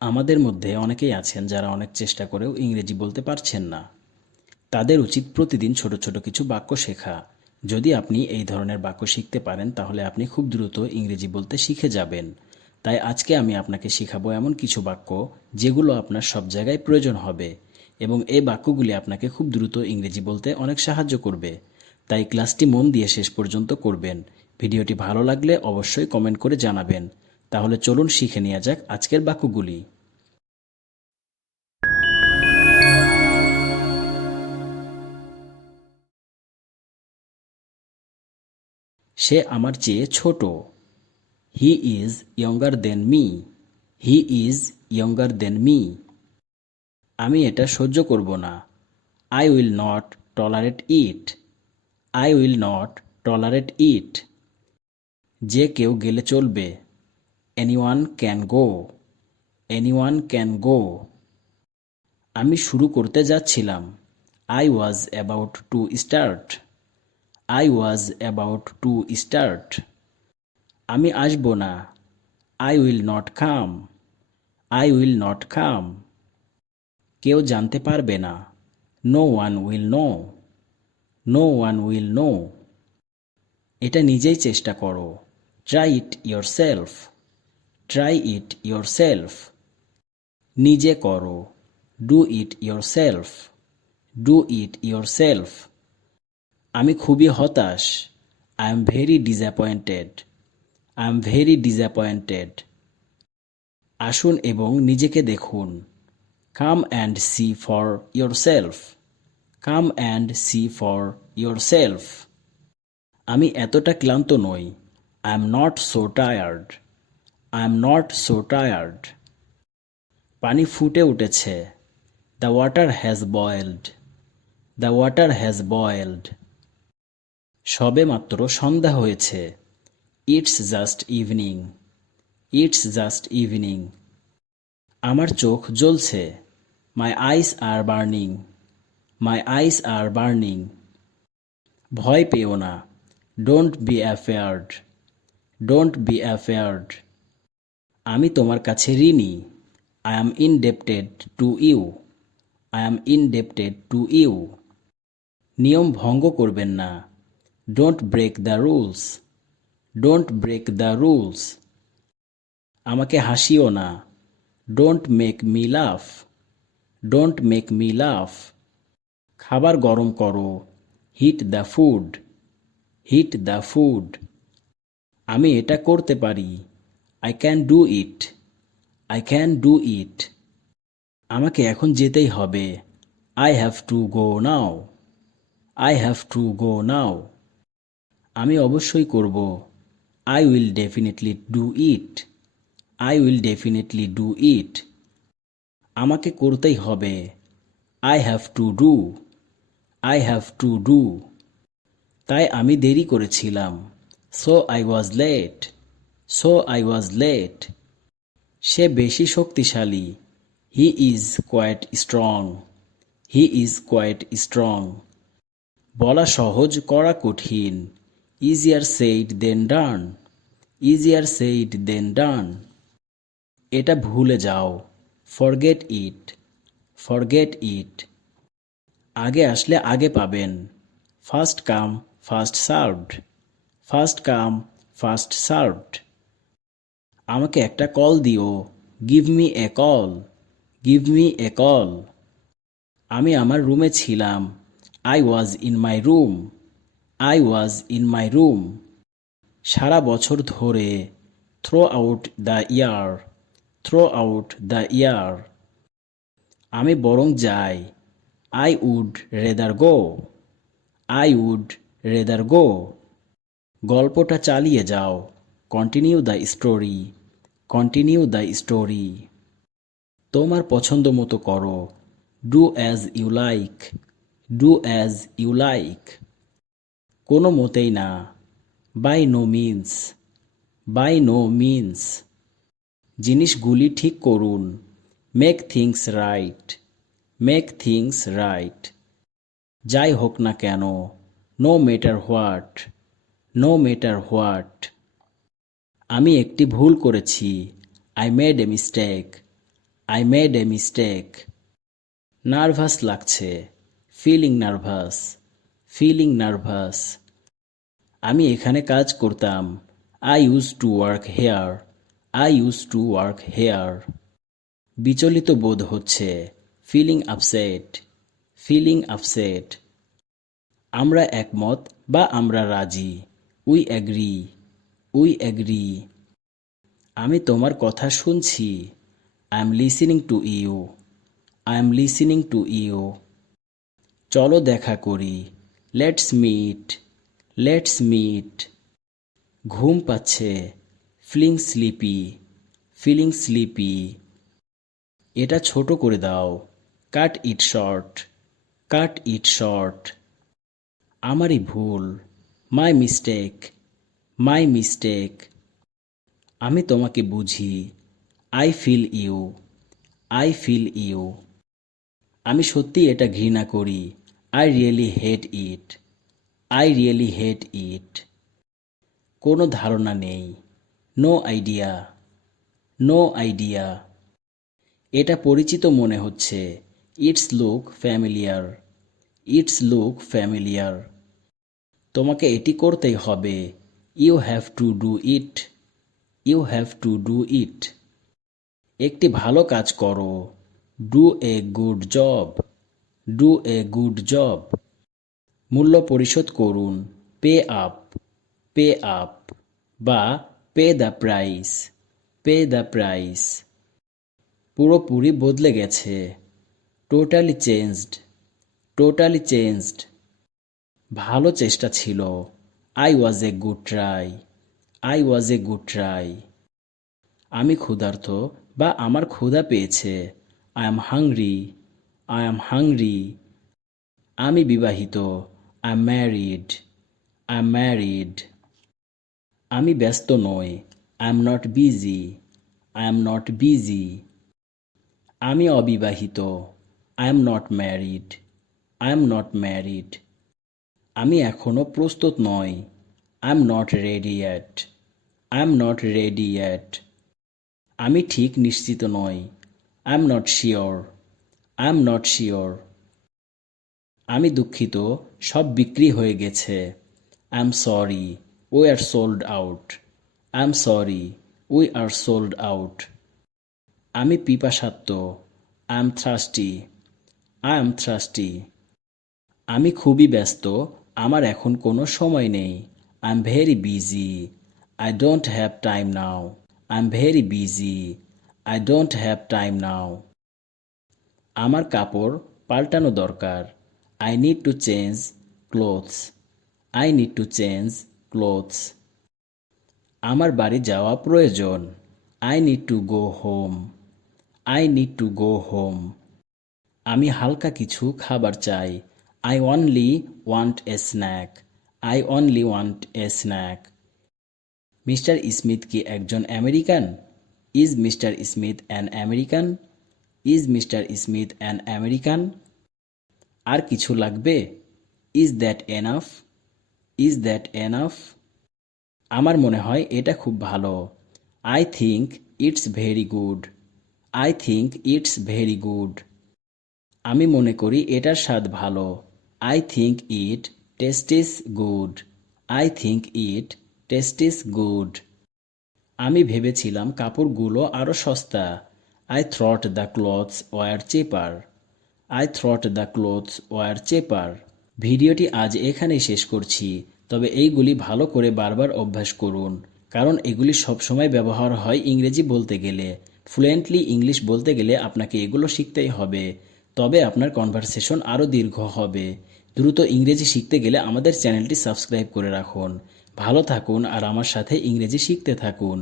আমাদের মধ্যে অনেকেই আছেন যারা অনেক চেষ্টা করেও ইংরেজি বলতে পারছেন না। তাদের উচিত প্রতিদিন ছোট ছোট কিছু বাক্য শেখা। যদি আপনি এই ধরনের বাক্য শিখতে পারেন তাহলে আপনি খুব দ্রুত ইংরেজি বলতে শিখে যাবেন। তাই আজকে আমি আপনাকে শেখাবো এমন কিছু বাক্য যেগুলো আপনার সব জায়গায় প্রয়োজন হবে এবং এই বাক্যগুলি আপনাকে খুব দ্রুত ইংরেজি বলতে অনেক সাহায্য করবে। তাই ক্লাসটি মন দিয়ে শেষ পর্যন্ত করবেন। ভিডিওটি ভালো লাগলে অবশ্যই কমেন্ট করে জানাবেন। তাহলে চলুন শিখে নেওয়া যাক আজকের বাক্যগুলি। সে আমার চেয়ে ছোট। He is younger than me. He is younger than me. আমি এটা সহ্য করব না। I will not tolerate it. I will not tolerate it. যে কেউ গেলে চলবে। Anyone can go. Anyone can go. আমি শুরু করতে যাচ্ছিলাম। I was about to start. I was about to start. আমি আসব না। I will not come. I will not come. কেউ জানতে পারবে না। No one will know. No one will know. এটা নিজেই চেষ্টা করো। Try it yourself. Try it yourself. নিজে করো। Do it yourself. Do it yourself. আমি খুবই হতাশ। I am very disappointed. I am very disappointed. আসুন এবং নিজেকে দেখুন। Come and see for yourself. Come and see for yourself. আমি এতটা ক্লান্ত নই। I am not so tired. I am not so tired. পানি ফুটে উঠেছে। The water has boiled. The water has boiled. সবে মাত্র সন্ধ্যা হয়েছে। It's just evening. It's just evening. আমার চোখ জ্বলছে। My eyes are burning. My eyes are burning. ভয় পেও না। Don't be afraid. Don't be afraid. আমি তোমার কাছে ঋণী। I am indebted to you. I am indebted to you. নিয়ম ভঙ্গ করবেন না। Don't break the rules. Don't break the rules. আমাকে হাসিও না। Don't make me laugh. Don't make me লাফ। খাবার গরম করো। Heat the food. Heat the food. আমি এটা করতে পারি। I can do it. I can do it. আমাকে এখন যেতেই হবে। I have to go now. I have to go now. আমি অবশ্যই করব। I will definitely do it. I will definitely do it. আমাকে করতেই হবে। I have to do. I have to do. তাই আমি দেরি করেছিলাম। So I was late. So I was late. সে বেশি শক্তিশালী। He is quite strong. He is quite strong. বলা সহজ করা কঠিন। Easier said than done. Easier said than done. এটা ভুলে যাও। Forget it. Forget it. আগে আসলে আগে পাবেন। First come first served. First come first served. আমাকে একটা কল দিও। Give me a call. Give me a call. আমি আমার রুমে ছিলাম। I was in my room. I was in my room. সারা বছর ধরে। Throughout the year. Throughout the year. আমি বরং যাই। I would rather go. I would rather go. গল্পটা চালিয়ে যাও। Continue the story. Continue the story. তোমার পছন্দ মতো করো। Do as you like. Do as you like. কোনো মতেই না। By no means. By no means. জিনিসগুলি ঠিক করুন। Make things right. Make things right. যাই হোক না কেন। No matter what. No matter what. আমি একটি ভুল করেছি। I made a mistake. I made a mistake. Nervous লাগছে, ফিলিং নার্ভাস, ফিলিং নার্ভাস। আমি এখানে কাজ করতাম, I used to work here, I used to work here. বিচলিত বোধ হচ্ছে, ফিলিং আপসেট, ফিলিং আপসেট। আমরা একমত বা আমরা রাজি, উই অ্যাগ্রি, উই অ্যাগ্রি। আমি তোমার কথা শুনছি, I am listening to you, I am listening to you. চলো দেখা করি, লেটস মিট, লেটস মিট। ঘুম পাচ্ছে, ফিলিং স্লিপি, ফিলিং স্লিপি। এটা ছোট করে দাও, কাট it short, cut it short. আমারই ভুল, মাই মিস্টেক, মাই মিস্টেক। আমি তোমাকে বুঝি, I feel you, I feel you. আমি সত্যি এটা ঘৃণা করি, I really hate it, I really hate it. কোনো ধারণা নেই, নো আইডিয়া, নো আইডিয়া। এটা পরিচিত মনে হচ্ছে, it's look familiar, it's look familiar. তোমাকে এটি করতেই হবে, you have to do it, you have to do it. একটি ভালো কাজ করো, do a good job, do a good job. মূল্য পরিশোধ করুন, পে আপ, পে আপ বা pay the price, pay the price. পুরোপুরি বদলে গেছে, টোটালি চেঞ্জড, টোটালি চেঞ্জড। ভালো চেষ্টা ছিল, I was a good try, I was a good try. আমি ক্ষুধার্ত বা আমার ক্ষুধা পেয়েছে, I am hungry, I am hungry. আমি বিবাহিত, I am married, I am married. আমি ব্যস্ত নই, I am not busy, I am not busy. আমি অবিবাহিত, I am not married, I am not married. আমি এখনো প্রস্তুত নই, I am not ready yet, I am not ready yet. আমি ঠিক নিশ্চিত নই, I am not sure, I am not sure. আমি দুঃখিত, সব বিক্রি হয়ে গেছে, I am sorry, we are sold out, I am sorry, we are sold out. আমি পিপাসার্ত, I am thirsty, I am thirsty. আমি খুবই ব্যস্ত, আমার এখন কোনো সময় নেই, I am very busy, I don't have time now, I am very busy, I don't have time now. আমার কাপড় পাল্টানো দরকার, I need to change clothes, I need to change clothes. আমার বাড়ি যাওয়া প্রয়োজন, I need to go home, I need to go home. আমি হালকা কিছু খাবার চাই, I only want a snack, I only want a snack. Mister Smith কি একজন American? Is mister Smith an American? Is mister Smith an American? আর কিছু লাগবে? Is that enough? Is that enough? আমার মনে হয় এটা খুব ভালো, I think it's very good, I think it's very good. আমি মনে করি এটার স্বাদ ভালো, I think it testis good, I think it testis good. আমি ভেবেছিলাম কাপড়গুলো আরও সস্তা, I through the clothes war চেপার, I through the clothes war চেপার। ভিডিওটি আজ এখানেই শেষ করছি, তবে এইগুলি ভালো করে বারবার অভ্যাস করুন, কারণ এগুলি সবসময় ব্যবহার হয় ইংরেজি বলতে গেলে। ফ্লুয়েন্টলি ইংলিশ বলতে গেলে আপনাকে এগুলো শিখতেই হবে, তবে আপনার কনভারসেশন আরও দীর্ঘ হবে। দ্রুত ইংরেজি শিখতে গেলে আমাদের চ্যানেলটি সাবস্ক্রাইব করে রাখুন। ভালো থাকুন আর আমার সাথে ইংরেজি শিখতে থাকুন।